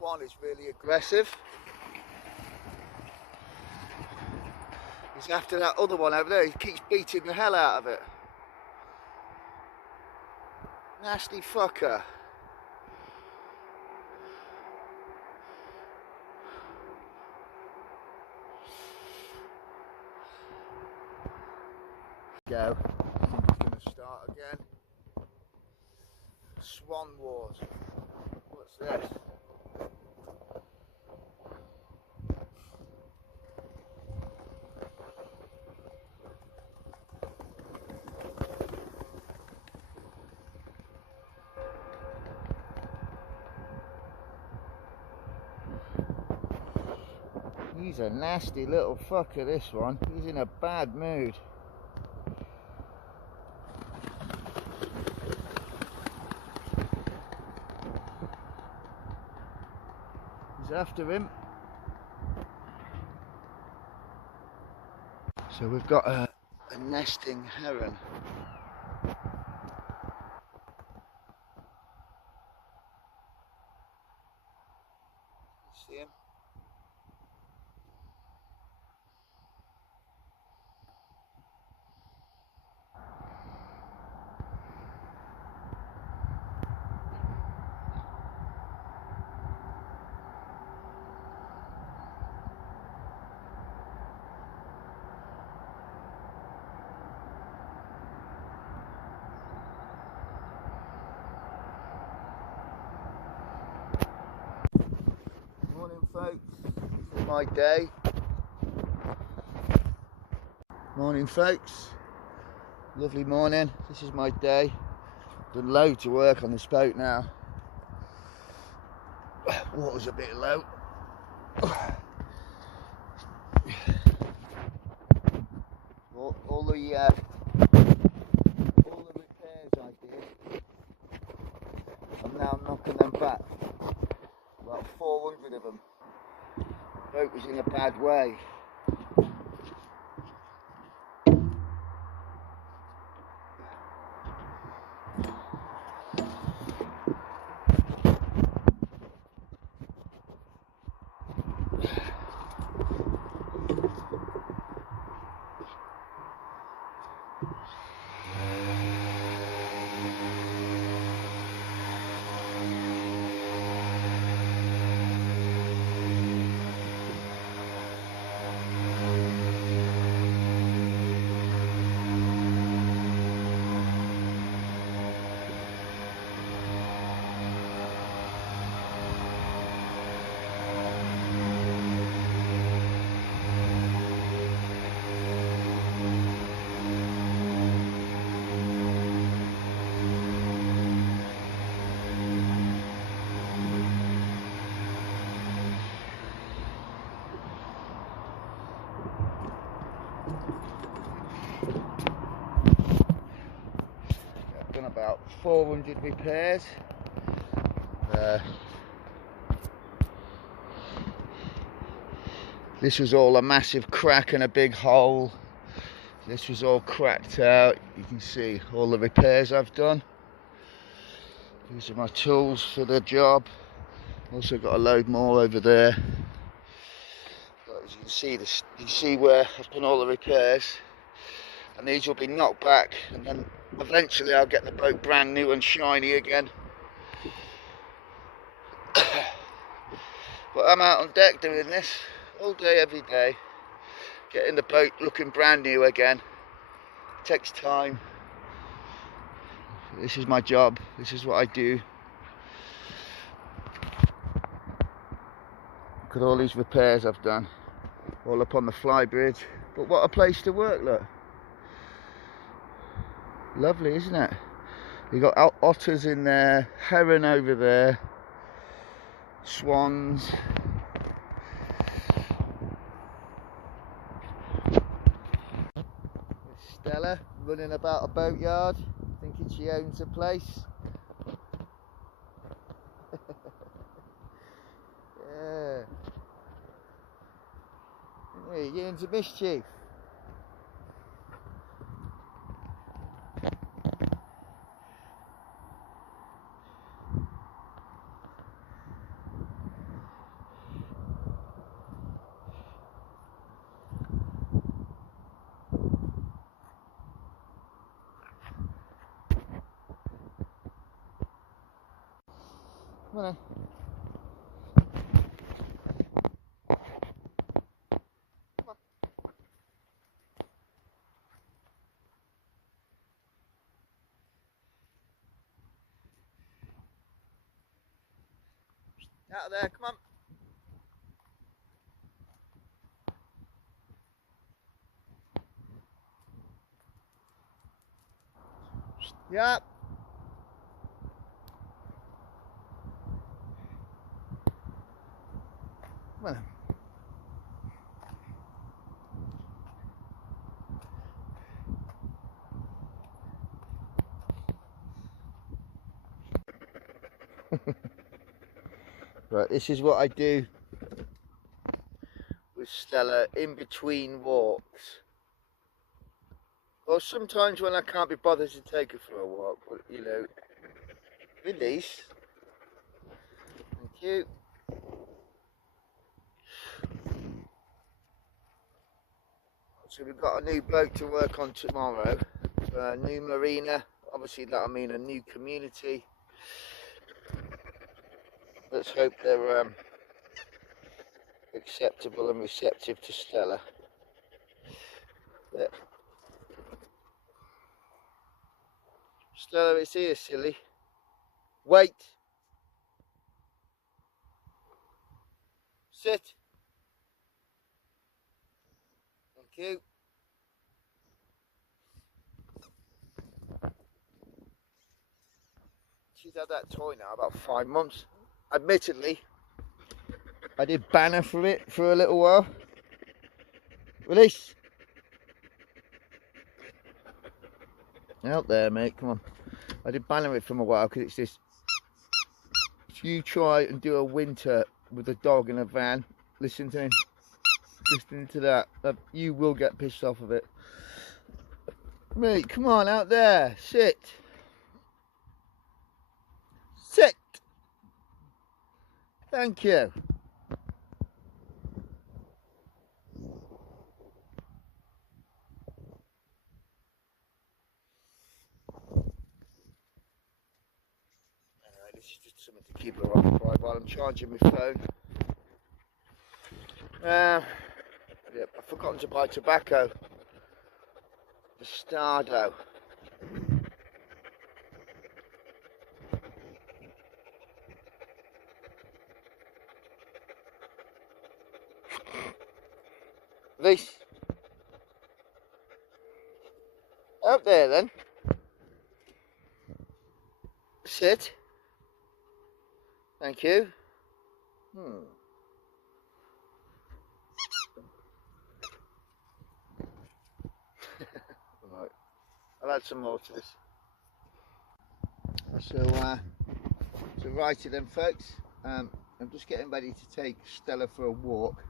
swan is really aggressive. He's after that other one over there. He keeps beating the hell out of it. Nasty fucker. Go. I think it's going to start again. Swan Wars. What's this? He's a nasty little fucker, this one. He's in a bad mood. He's after him. So we've got a nesting heron. See him? Morning folks, this is my day. Morning folks, lovely morning, this is my day. Done loads of work on this boat now. Water's a bit low. All the repairs I did, I'm now knocking them back. About 400 of them. The boat was in a bad way. I've done about 400 repairs. This was all a massive crack and a big hole. This was all cracked out. You can see all the repairs I've done. These are my tools for the job. Also got a load more over there. But as you can see where I've done all the repairs. And these will be knocked back, and then eventually I'll get the boat brand new and shiny again. But I'm out on deck doing this all day, every day, getting the boat looking brand new again. It takes time. This is my job, this is what I do. Look at all these repairs I've done, all up on the fly bridge. But what a place to work, look. Lovely, isn't it? We've got otters in there, heron over there, swans. Stella running about a boatyard, thinking she owns the place. Yeah. Hey, you're into mischief. Come on then. Come on. Out of there, come on. Yeah. Come on. Right, this is what I do with Stella in between walks. Or sometimes when I can't be bothered to take her for a walk, but you know, release. Thank you. So we've got a new boat to work on tomorrow, a new marina. Obviously that'll mean a new community. Let's hope they're acceptable and receptive to Stella. Yeah. Stella, it's here, silly. Wait. Sit. Thank you. She's had that toy now about 5 months. Admittedly, I did ban her for it for a little while. Release. Out there, mate, come on. I did ban her it for a while because it's this. If you try and do a winter with a dog in a van, listen to him. Listening to that, you will get pissed off of it. Mate, come on, out there. Sit. Sit. Thank you. Anyway, this is just something to keep her occupied while I'm charging my phone. Yep, I've forgotten to buy tobacco. The Stardo. This. Out there then. Sit. Thank you. Right. I'll add some more to this. So righty then, folks. I'm just getting ready to take Stella for a walk.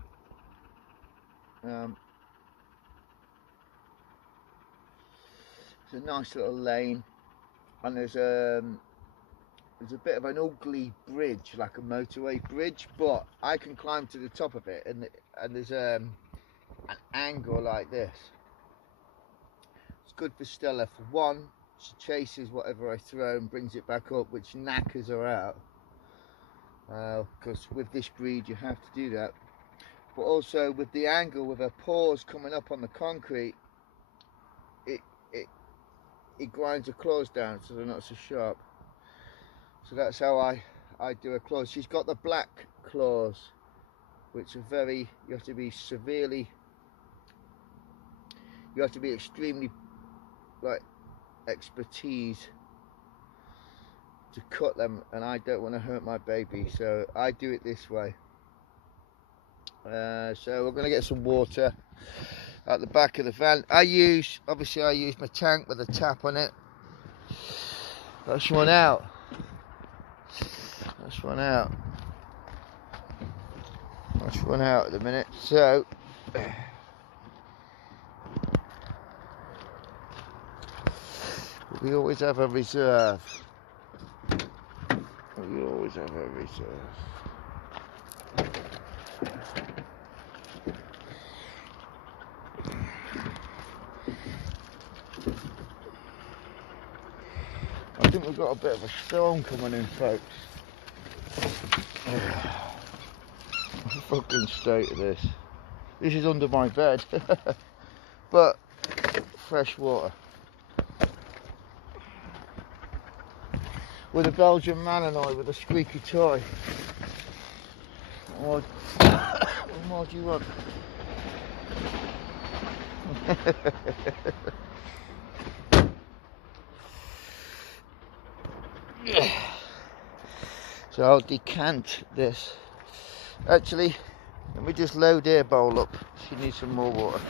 It's a nice little lane, and there's a bit of an ugly bridge, like a motorway bridge, but I can climb to the top of it, and there's an angle like this. It's good for Stella. For one, she chases whatever I throw and brings it back up, which knackers her out, because with this breed you have to do that. But also with the angle, with her paws coming up on the concrete, it grinds her claws down so they're not so sharp. So that's how I do her claws. She's got the black claws, which are very, you have to be extremely like expertise to cut them, and I don't want to hurt my baby, so I do it this way. So we're going to get some water at the back of the van. Obviously I use my tank with a tap on it. That's run out. That's run out at the minute, so we always have a reserve. We always have a reserve. I think we've got a bit of a storm coming in, folks. Fucking state of this. This is under my bed. But fresh water. With a Belgian man and I with a squeaky toy. What more do you want? So I'll decant this. Actually, let me just load her bowl up. She needs some more water.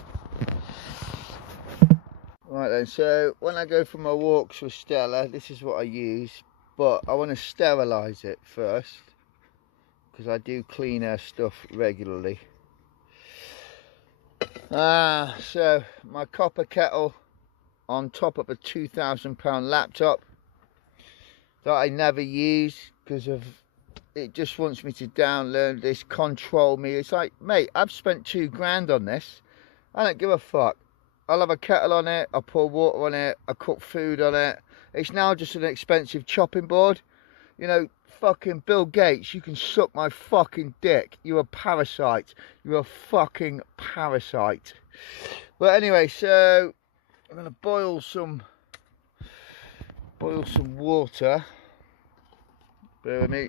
Right then, so when I go for my walks with Stella, this is what I use, but I want to sterilise it first because I do clean her stuff regularly. So my copper kettle on top of a £2,000 laptop that I never use because of it just wants me to download this, control me. It's like, mate, I've spent £2 on this. I don't give a fuck. I'll have a kettle on it, I pour water on it, I cook food on it. It's now just an expensive chopping board. You know, fucking Bill Gates, you can suck my fucking dick. You're a parasite. You're a fucking parasite. But anyway, so I'm gonna boil some water. Bear with me.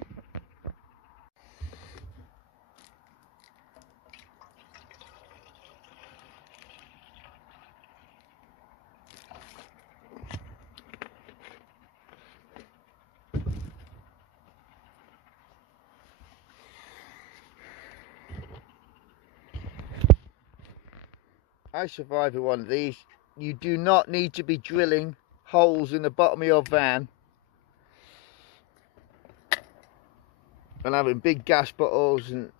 I survived with one of these. You do not need to be drilling holes in the bottom of your van and having big gas bottles and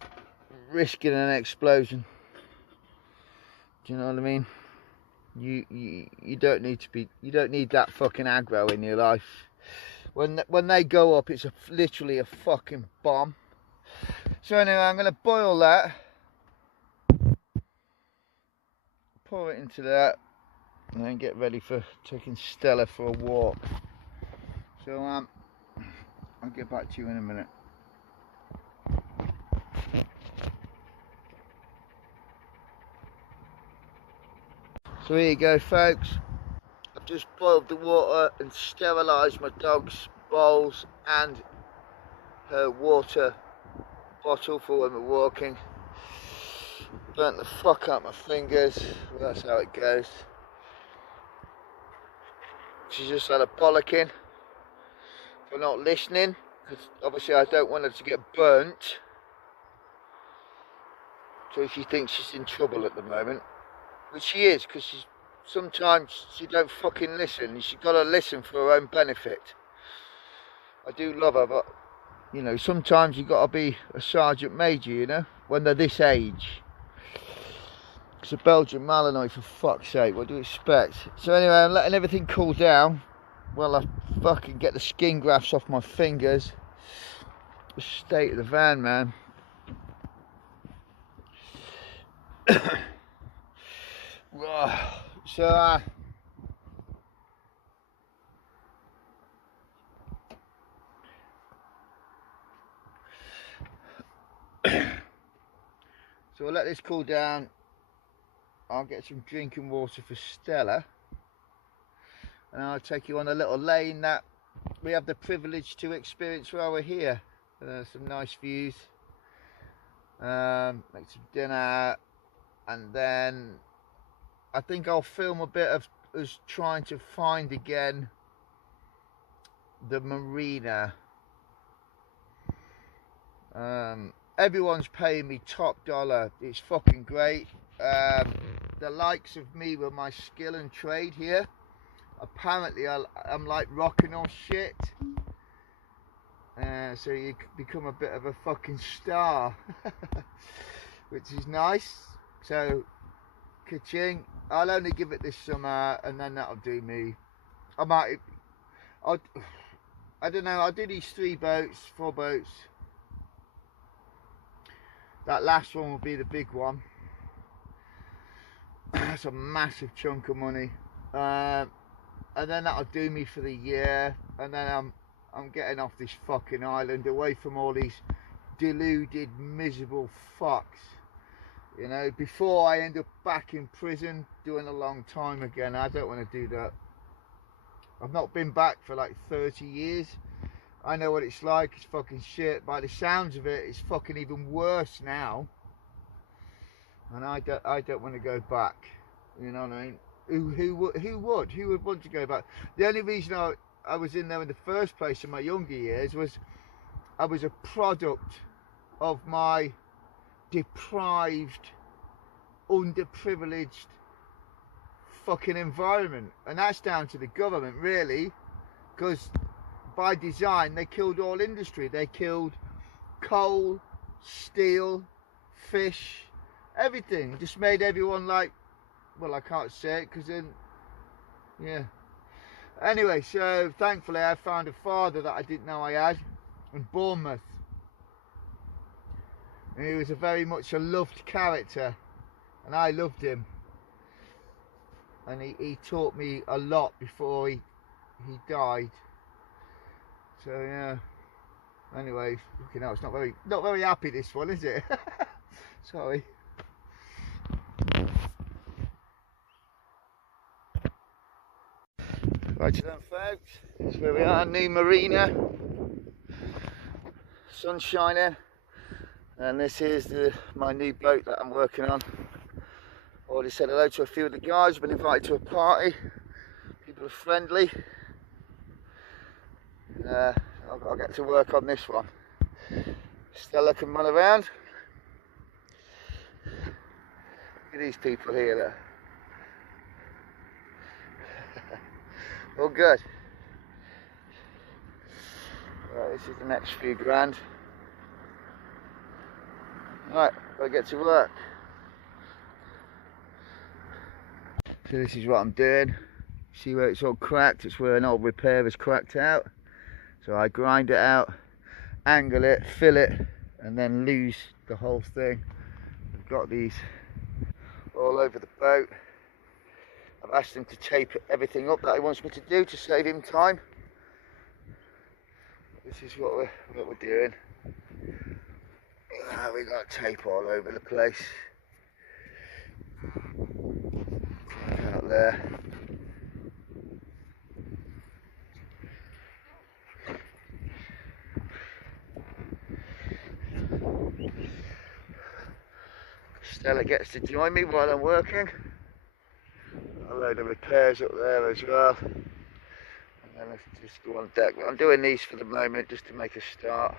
risking an explosion. Do you know what I mean? You don't need to be. You don't need that fucking aggro in your life. When they go up, it's literally a fucking bomb. So anyway, I'm gonna boil that. Pour it into that and then get ready for taking Stella for a walk. So I'll get back to you in a minute. So here you go, folks. I've just boiled the water and sterilised my dog's bowls and her water bottle for when we're walking. Burnt the fuck out my fingers, well, that's how it goes. She just had a bollocking for not listening, because obviously I don't want her to get burnt. So she thinks she's in trouble at the moment, which she is, because sometimes she don't fucking listen. She's got to listen for her own benefit. I do love her, but you know, sometimes you got to be a sergeant major, you know, when they're this age. It's a Belgian Malinois, for fuck's sake, what do you expect? So anyway, I'm letting everything cool down while I fucking get the skin grafts off my fingers. The state of the van, man. So I'll let this cool down. I'll get some drinking water for Stella, and I'll take you on a little lane that we have the privilege to experience while we're here. Some nice views, make some dinner, and then I think I'll film a bit of us trying to find again the marina. Everyone's paying me top dollar. It's fucking great. The likes of me with my skill and trade here, apparently I'm like rocking on shit. So you become a bit of a fucking star, which is nice. So, ka-ching. I'll only give it this summer, and then that'll do me. I don't know. I'll do these 4 boats. That last one will be the big one. That's a massive chunk of money, and then that'll do me for the year. And then I'm getting off this fucking island, away from all these deluded, miserable fucks. You know, before I end up back in prison doing a long time again. I don't want to do that. I've not been back for like 30 years. I know what it's like. It's fucking shit. By the sounds of it, it's fucking even worse now. And I don't want to go back. You know what I mean? Who would want to go back? The only reason I was in there in the first place in my younger years was I was a product of my deprived, underprivileged fucking environment, and that's down to the government really, because by design they killed all industry. They killed coal, steel, fish, everything. Just made everyone like, well, I can't say it because then, yeah. Anyway, so thankfully I found a father that I didn't know I had in Bournemouth, and he was a very much a loved character, and I loved him, and he taught me a lot before he died. So yeah. Anyway, you know, it's not very happy, this one, is it? Sorry. Right then, folks, this is where we are, new marina, sun shining, and this is my new boat that I'm working on. Already said hello to a few of the guys. Been invited to a party. People are friendly. I'll get to work on this one. Stella can run around. Look at these people here. All good. Right, this is the next few grand. Right, gotta get to work. So this is what I'm doing. See where it's all cracked? It's where an old repair is cracked out. So I grind it out, angle it, fill it, and then lose the whole thing. I've got these all over the boat. I've asked him to tape everything up that he wants me to do to save him time. This is what we're doing. We got tape all over the place. Out there. Stella gets to join me while I'm working. A load of repairs up there as well. And then let's just go on deck. But I'm doing these for the moment just to make a start.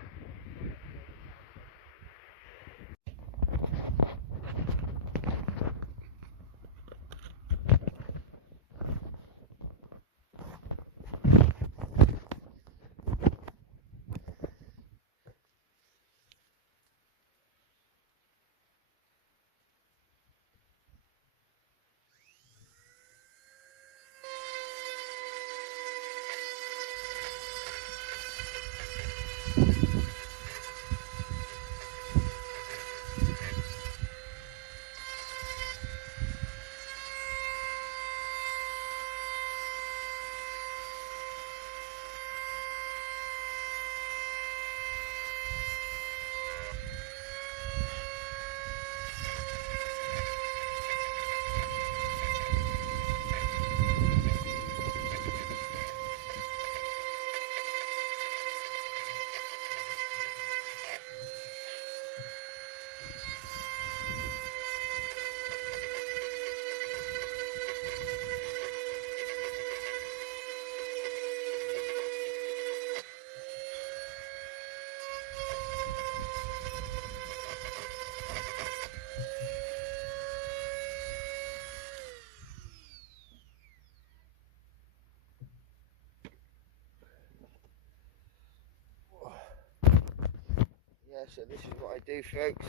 So this is what I do, folks.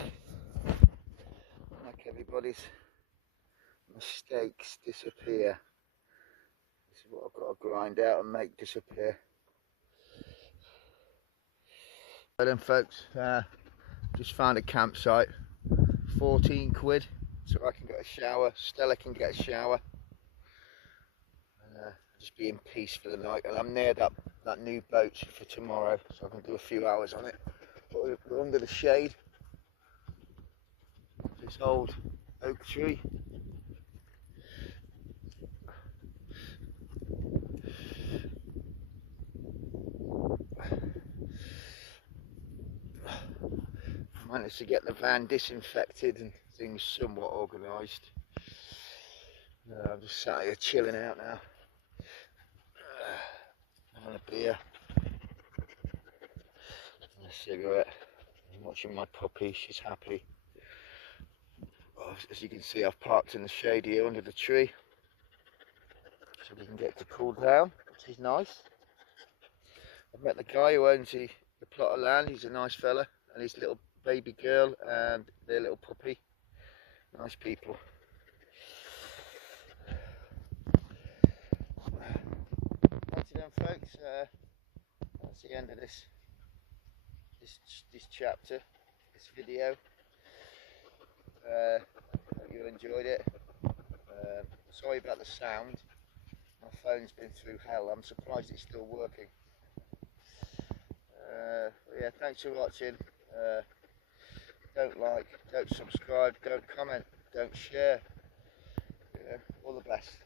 Make everybody's mistakes disappear. This is what I've got to grind out and make disappear. Right then, folks, just found a campsite. 14 quid, so I can get a shower. Stella can get a shower. Just be in peace for the night. And I'm near that that new boat for tomorrow, so I can do a few hours on it. But we're under the shade of this old oak tree. I managed to get the van disinfected and things somewhat organised. I'm just sat here chilling out now, having a beer and a cigarette, and watching my puppy. She's happy. As you can see, I've parked in the shade here under the tree so we can get to cool down, which is nice. I've met the guy who owns the plot of land. He's a nice fella, and his little baby girl and their little puppy. Nice people. Onto them, folks. That's the end of this chapter, this video. Hope you enjoyed it. Sorry about the sound. My phone's been through hell. I'm surprised it's still working. Yeah, thanks for watching. Don't like, don't subscribe, don't comment, don't share. Yeah, all the best.